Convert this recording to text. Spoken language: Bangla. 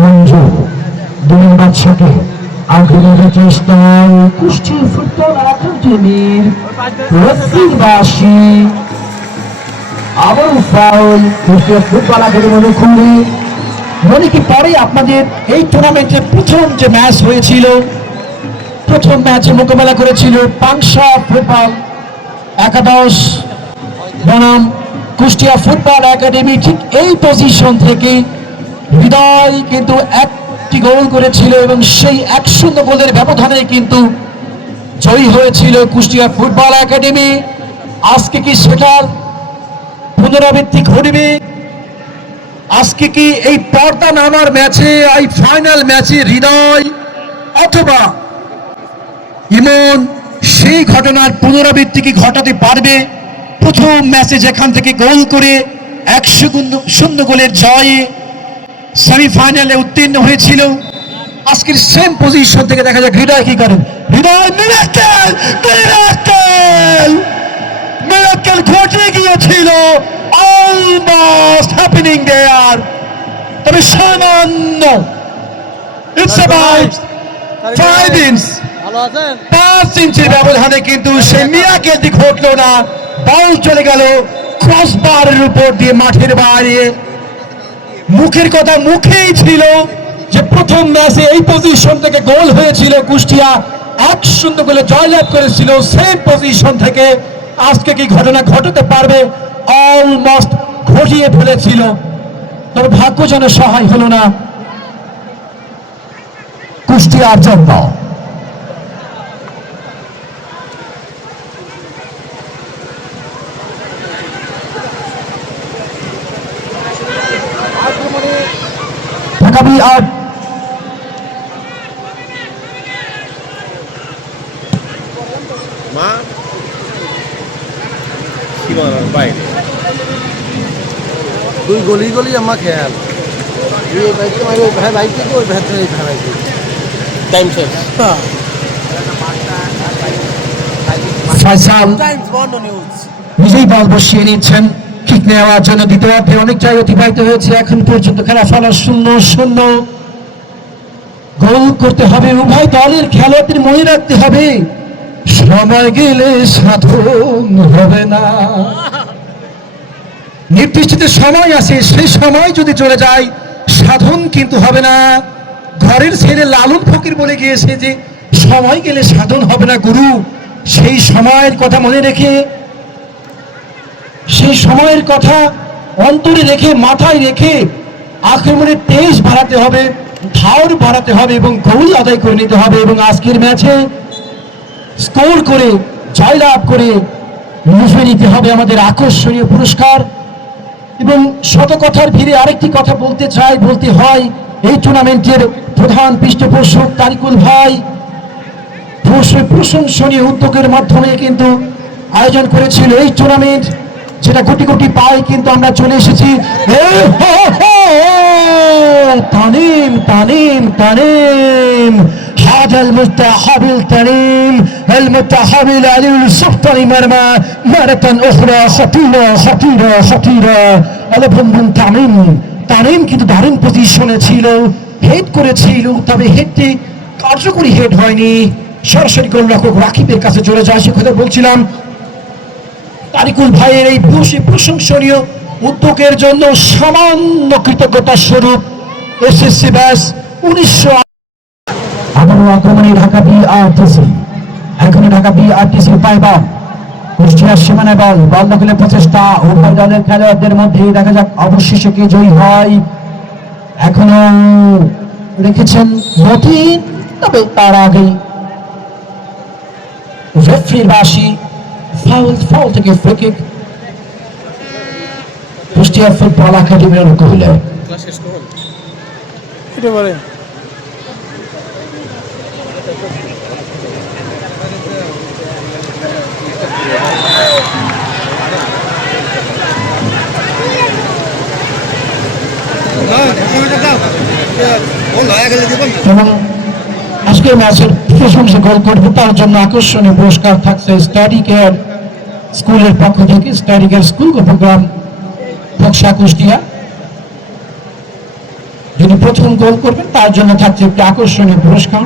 মঞ্জুর দুই বাদশাকে আগ্রহ চেষ্টায় কুষ্ঠি ফুটল আকাশের রসিবাসী আবারও ফাউল কুষ্টিয়া ফুটবল একাডেমি খুলে মনে কি পরে আপনাদের এই টুর্নামেন্টে প্রথম যে ম্যাচ হয়েছিল, প্রথম ম্যাচে মোকাবেলা করেছিল পাংশা ফুটবল একাদশ। বনাম কুষ্টিয়া ফুটবল একাডেমি ঠিক এই পজিশন থেকে হৃদয় কিন্তু একটি গোল করেছিল এবং সেই এক শূন্য গোলের ব্যবধানে কিন্তু জয়ী হয়েছিল কুষ্টিয়া ফুটবল একাডেমি। আজকে কি সেটার পুনরাবৃত্তি ঘটবে? আজকে কি এই পর্দা নামার ম্যাচে, এই ফাইনাল ম্যাচে হৃদয় অথবা ইমন সেই ঘটনার পুনরাবৃত্তি কি ঘটাতে পারবে? প্রথম ম্যাচে যেখান থেকে গোল করে একশো শূন্য গোলের জয়ে সেমিফাইনালে উত্তীর্ণ হয়েছিল। আজকের সেম পজিশন থেকে দেখা যাক হৃদয় কি করেন হৃদয় মিরাক্কেল মিরাক্কেল মিরাক্কেল ঘটে গিয়েছিল। অলমোস্ট হ্যাপেনিং দেয়ার তবে সামান্য। ইটস অ্যাবাউট ফাইভ ইঞ্চ পাঁচ ইঞ্চির ব্যবধানে কিন্তু সে মিরাকেলটি ঘটলো না। বল চলে গেল ক্রসবারের উপর দিয়ে মাঠের বাইরে। মুখের কথা মুখেই ছিল যে প্রথম ম্যাচে এই পজিশন থেকে গোল হয়েছিল কুষ্টিয়া। এক শূন্য গোলে জয়লাভ করেছিল সেই পজিশন থেকে। আজকে কি ঘটনা ঘটাতে পারবে? অলমোস্ট ঘটিয়ে ফেলেছিল। তবে ভাগ্য যেন সহায় হলো না। কুষ্টিয়ার জন্য। ঢাকাবি আট মা সীমানার বাইরে দুই গলি গলি আমার খেয়াল। টাইম শেষ। ফয়সাল নিজেই বল বসিয়ে নিচ্ছেন নেওয়ার জন্য দ্বিতীয়ার্ধে অনেকটাই অতিবাহিত হয়েছে। এখন পর্যন্ত খেলা ফল শূন্য শূন্য। গোল করতে হবে উভয় দলের খেলোয়াড়দের মনে রাখতে হবে। সময় গেলে সাধন হবে না। নির্দিষ্ট সময় আছে, সেই সময় যদি চলে যায়, সাধন কিন্তু হবে না। ঘরের ছেলে লালন ফকির বলে গিয়েছে যে, সময় গেলে সাধন হবে না গুরু। সেই সময়ের কথা মনে রেখে সেই সময়ের কথা অন্তরে রেখে, মাথায় রেখে আক্রমণের তেজ বাড়াতে হবে ধাওর বাড়াতে হবে এবং গোল আদায় করে নিতে হবে এবং আজকের ম্যাচে স্কোর করে, জয়লাভ করে মুছে নিতে হবে আমাদের আকর্ষণীয় পুরস্কার। এবং শত কথার ভিড়ে আরেকটি কথা বলতে চাই, বলতে হয়, এই টুর্নামেন্টের প্রধান পৃষ্ঠপোষক তারিকুল ভাই প্রশংসনীয় উদ্যোগের মাধ্যমে কিন্তু আয়োজন করেছিল এই টুর্নামেন্ট যেটা কোটি কোটি পাই কিন্তু আমরা চলে এসেছি এ হো হো! তানিম তানিম তানিম هذا المتحب الكريم المتحب علي السلطان مرمى مرة أخرى خطيرة خطيرة خطيرة على بن তামিম তামিম কিন্তু দারুণ পজিশনে ছিল হেড করেছিল তবে হেডটি কার্যকরী হেড হয়নি সরাসরি গোলরক্ষক রাকিবের কাছে চলে যায় সে কথা বলছিলাম তারিকুল ভাইয়ের এই বেশি প্রশংসনীয় উদ্যোগের জন্য সামান্য কৃতজ্ঞতা স্বরূপ এসএসসি ব্যাস উনিশশো আবারও আক্রমণে ঢাকা বিআরটিসি এখনই ঢাকা বিআরটিসি পায় বল কুষ্টিয়ার সীমানায় বল বল দখলের প্রচেষ্টা, উভয় দলের খেলোয়াড়দের মধ্যে দেখা যাক অবশেষে কে জয়ী হয়। এখনও রেখেছেন মতিন তবে তার আগেই রেফরির বাসি ফাউল ফাউল থেকে ফ্রি কিক কুষ্টিয়া ফুটবল একাডেমির অনুকূলে ক্লাস শেষ করুন এটা বলে এবং আজকের ম্যাচের প্রশংসা গোল করবে তার জন্য আকর্ষণীয় পুরস্কার থাকছে স্টাডি কেয়ার স্কুলের পক্ষ থেকে স্টাডি কেয়ার স্কুল প্রোগ্রাম বক্সা কুষ্টিয়া যিনি প্রথম গোল করবেন, তার জন্য থাকছে একটি আকর্ষণীয় পুরস্কার।